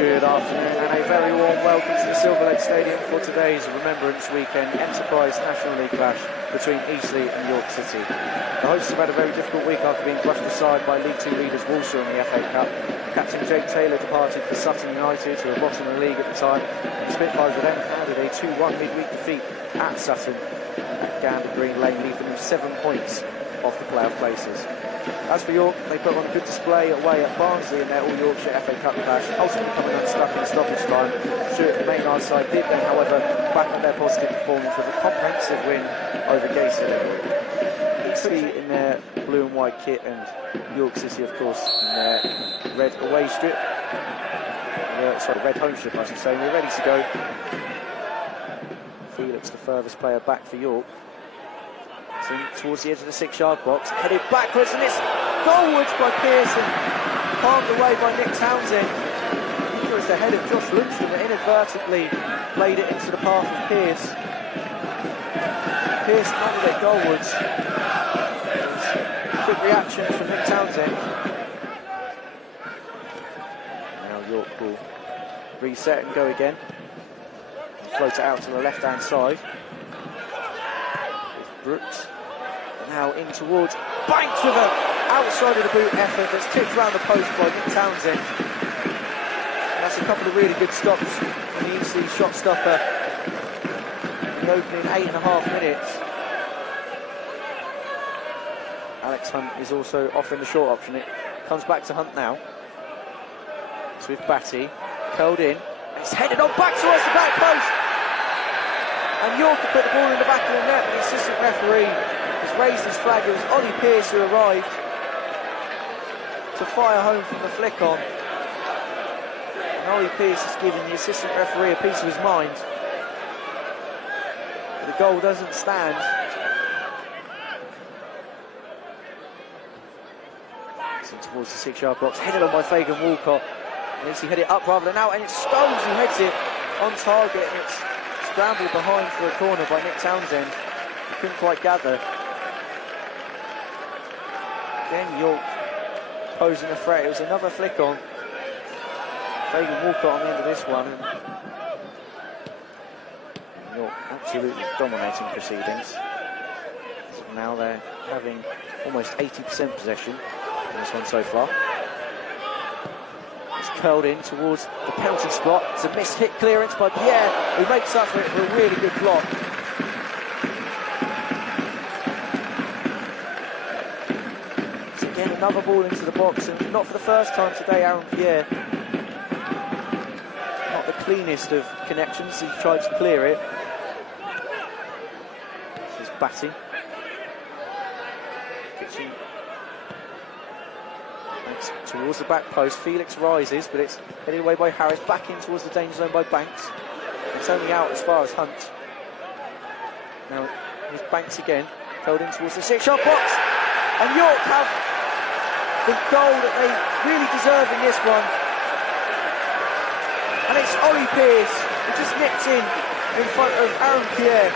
Good afternoon and a very warm welcome to the Silverlead Stadium for today's Remembrance Weekend Enterprise National League clash between Eastleigh and York City. The hosts have had a very difficult week after being brushed aside by League Two leaders Walsall in the FA Cup. Captain Jake Taylor departed for Sutton United, who were bottom of the league at the time, and the Spitfires were then handed a 2-1 midweek defeat at Sutton at Gander Green Lane, leaving them 7 points off the playoff places. As for York, they put on a good display away at Barnsley in their All-Yorkshire FA Cup clash, ultimately coming unstuck in stoppage time. Stuart, the Maynard side, did then, however, back up their positive performance with a comprehensive win over Gayson. Eastleigh in their blue and white kit, and York City, of course, in their red away strip. Red home strip, I should say. They're ready to go. Felix, the furthest player back for York. Towards the edge of the 6-yard box, headed backwards, and it's goalwards by Pearson, palmed away by Nick Townsend. It was the head of Josh Lundstrom that inadvertently played it into the path of Pearce. Pearce knocked it goalwards. Quick reaction from Nick Townsend. Now York will reset and go again. Float it out to the left-hand side. Brooks now in towards Banks with an outside of the boot effort that's tipped around the post by Nick Townsend. And that's a couple of really good stops from the Eastleigh shot stopper in the opening 8.5 minutes. Alex Hunt is also offering the short option. It comes back to Hunt now. It's with Batty, curled in, and it's headed on back towards the back post. And York have put the ball in the back of the net, but the assistant referee has raised his flag. It was Ollie Pearce who arrived to fire home from the flick on. And Ollie Pearce has given the assistant referee a piece of his mind. The goal doesn't stand. So towards the 6-yard box, headed on by Fagan Walcott. And he headed it up rather than out, and it's Stones who heads it on target, and it's scrambled behind for a corner by Nick Townsend. He couldn't quite gather. Again, York posing a threat. It was another flick on. Fagan Walcott on the end of this one. And York absolutely dominating proceedings. So now they're having almost 80% possession in this one so far. Curled in towards the penalty spot. It's a missed hit clearance by Pierre, who makes up for it for a really good block. So again, another ball into the box, and not for the first time today, Aaron Pierre. Not the cleanest of connections, he tried to clear it. This is Batty. Kitchen towards the back post. Felix rises, but it's headed away by Harris, back in towards the danger zone by Banks. It's only out as far as Hunt. Now here's Banks again, curled in towards the 6-yard box, and York have the goal that they really deserve in this one. And it's Ollie Pearce who just nipped in front of Aaron Pierre.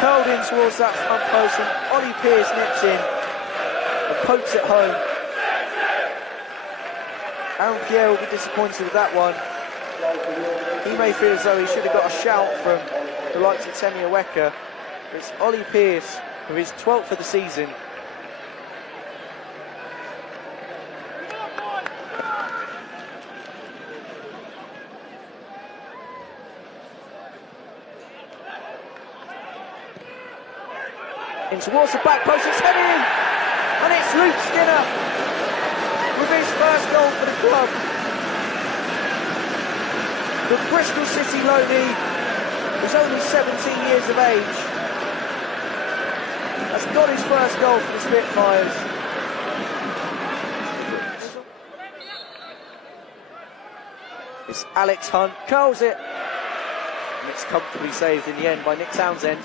Curled in towards that front post, and Ollie Pearce nips in and pokes it home. Aaron Pierre will be disappointed with that one. He may feel as though he should have got a shout from the likes of Temi Aweka. It's Ollie Pearce, who is 12th of the season. In towards the back post, it's headed in, and it's Luke Skinner with his first goal for the club. The Bristol City loanee, who's only 17 years of age, has got his first goal for the Spitfires. It's Alex Hunt, curls it, and it's comfortably saved in the end by Nick Townsend,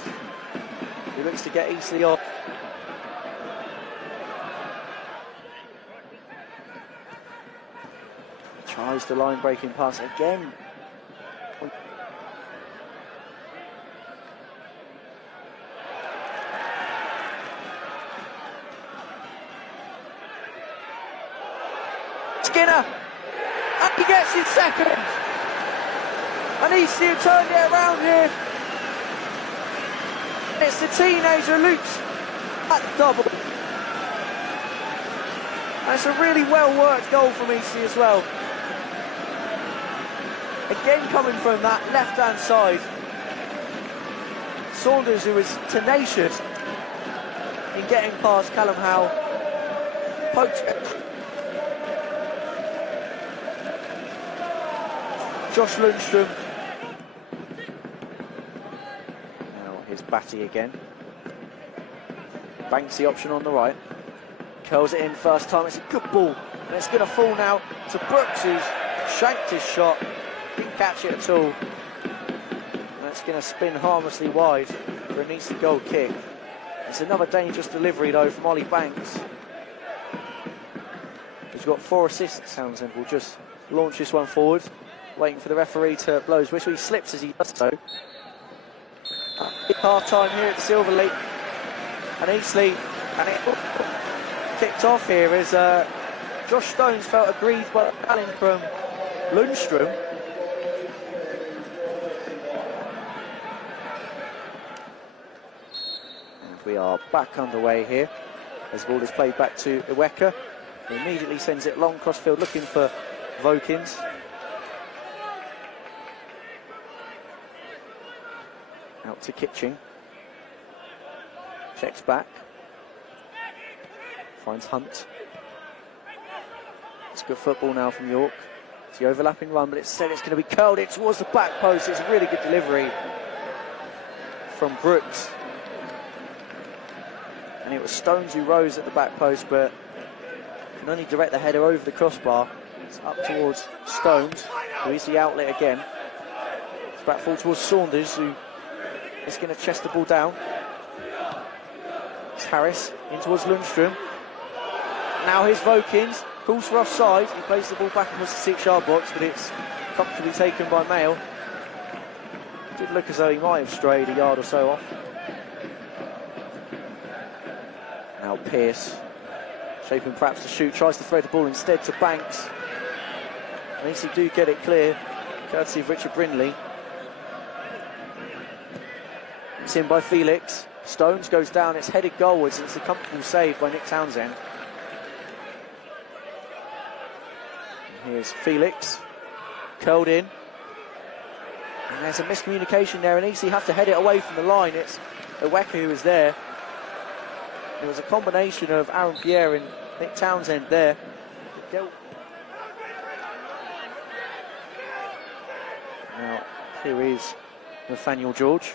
who looks to get Eastleigh off. Tries the line breaking pass again. Skinner, and he gets his second. And Eastleigh turned it around here. It's the teenager Luke's at double. And it's a really well-worked goal from Eastleigh as well. Again coming from that left-hand side. Saunders, who was tenacious in getting past Callum Howe, poked Josh Lundstrom. Now here's Batty again. Banks the option on the right. Curls it in first time. It's a good ball. And it's going to fall now to Brooks, who's shanked his shot. Didn't catch it at all. And it's going to spin harmlessly wide for an Eastleigh goal kick. It's another dangerous delivery though from Ollie Banks. He's got 4 assists, Townsend will just launch this one forward, waiting for the referee to blow his whistle. He slips as he does so. Half time here at Silver Lake. And Eastleigh, and it kicked off here as Josh Stones felt aggrieved by the challenge from Lundstrom. And we are back underway here as the ball is played back to Iweka. He immediately sends it long crossfield looking for Vokins. Out to Kitching. Checks back. Finds Hunt. It's good football now from York. It's the overlapping run, but it's going to be curled in towards the back post. It's a really good delivery from Brooks. And it was Stones who rose at the back post, but can only direct the header over the crossbar. It's up towards Stones, who is the outlet again. It's back full towards Saunders, who is going to chest the ball down. It's Harris in towards Lundstrom. Now here's Vokins, calls for offside. He plays the ball back across the 6-yard box, but it's comfortably taken by Mail. Did look as though he might have strayed a yard or so off. Now Pearce, shaping perhaps to shoot, tries to throw the ball instead to Banks. At least he do get it clear, courtesy of Richard Brindley. It's in by Felix. Stones goes down, it's headed goalwards, and it's a comfortable save by Nick Townsend. And here's Felix, curled in. And there's a miscommunication there, and Eastleigh have to head it away from the line. It's Iweka who is there. There was a combination of Aaron Pierre and Nick Townsend there. Now, here is Nathaniel George.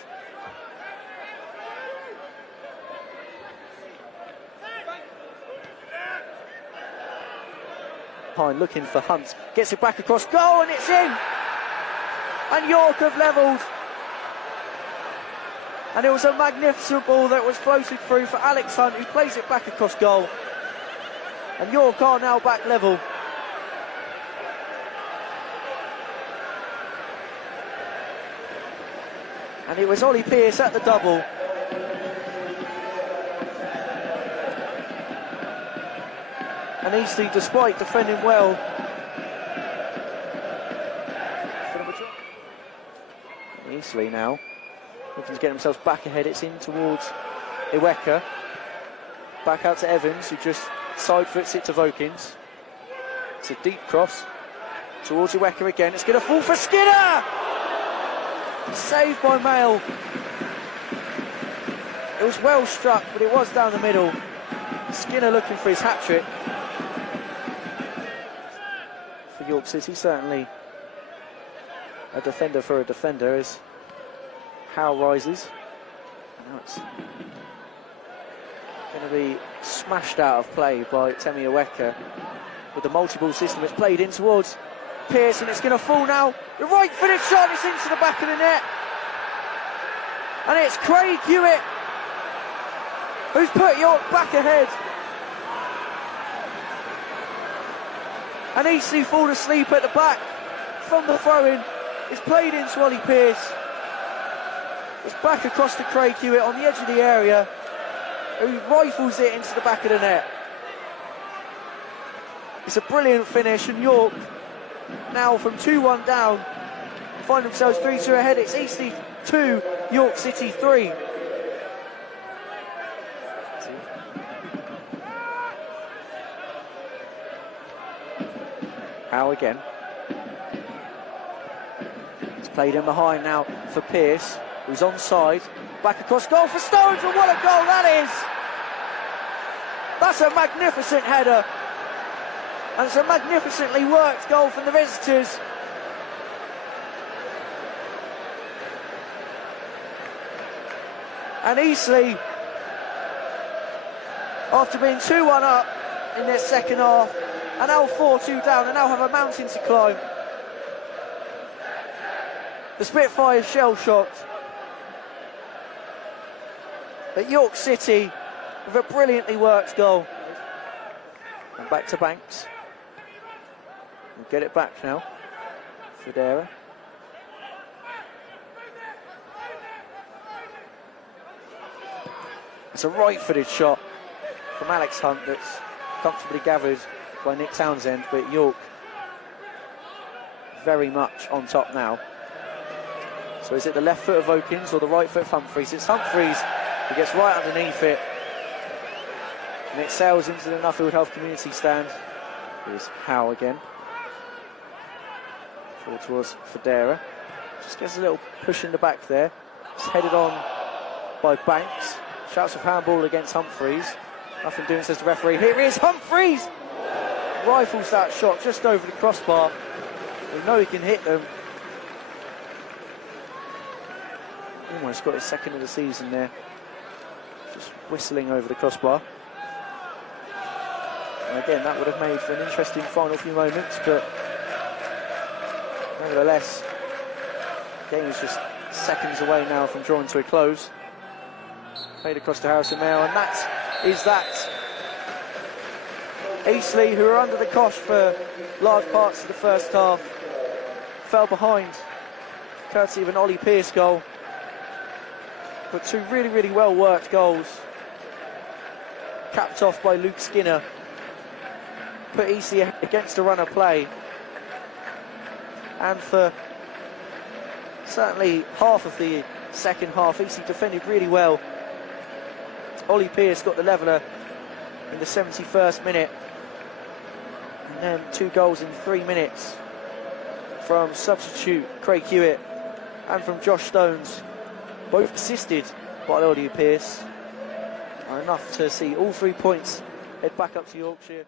Pine looking for Hunt, gets it back across goal, and it's in! And York have levelled. And it was a magnificent ball that was floated through for Alex Hunt, who plays it back across goal. And York are now back level. And it was Ollie Pearce at the double. And Eastleigh, despite defending well, Eastleigh now looking to get themselves back ahead. It's in towards Iweka. Back out to Evans, who just side foots it to Vokins. It's a deep cross towards Iweka again. It's going to fall for Skinner! Saved by Mail. It was well struck, but it was down the middle. Skinner looking for his hat-trick. For York City, certainly a defender for a defender as Howe rises. And now it's going to be smashed out of play by Temi Iweka with the multi-ball system. It's played in towards Pearce, and it's going to fall now. The right-footed shot is into the back of the net. And it's Craig Hewitt who's put York back ahead. And Eastleigh fall asleep at the back from the throw-in. It's played into Ollie Pearce. It's back across to Craig Hewitt on the edge of the area, who rifles it into the back of the net. It's a brilliant finish, and York now from 2-1 down find themselves 3-2 ahead. It's Eastleigh 2, York City 3. Howe again. It's played in behind now for Pearce, who's onside. Back across goal for Stones, and what a goal that is! That's a magnificent header. And it's a magnificently worked goal from the visitors. And Eastleigh, after being 2-1 up in their second half, and now 4-2 down, and now have a mountain to climb. The Spitfires shell-shocked. But York City with a brilliantly worked goal. And back to Banks. We'll get it back now. Federa. It's a right-footed shot from Alex Hunt that's comfortably gathered by Nick Townsend, but York very much on top now. So is it the left foot of Okins or the right foot of Humphreys? It's Humphreys who gets right underneath it, and it sails into the Nuffield Health Community stand. Here's Howe again. Forward towards Federa. Just gets a little push in the back there. It's headed on by Banks. Shouts of handball against Humphreys. Nothing doing, says the referee. Here is Humphreys! Rifles that shot just over the crossbar. We know he can hit them. Almost got his second of the season there. Just whistling over the crossbar. And again, that would have made for an interesting final few moments, but nevertheless, the game is just seconds away now from drawing to a close. Played across to Harrison Mayo, and that is that. Eastleigh, who were under the cosh for large parts of the first half, fell behind, courtesy of an Ollie Pearce goal. But two really, really well worked goals, capped off by Luke Skinner, put Eastleigh against a run of play. And for certainly half of the second half, Eastleigh defended really well. Ollie Pearce got the leveller in the 71st minute, and then 2 goals in 3 minutes from substitute Craig Hewitt and from Josh Stones, both assisted by Ollie Pearce, enough to see all 3 points head back up to Yorkshire.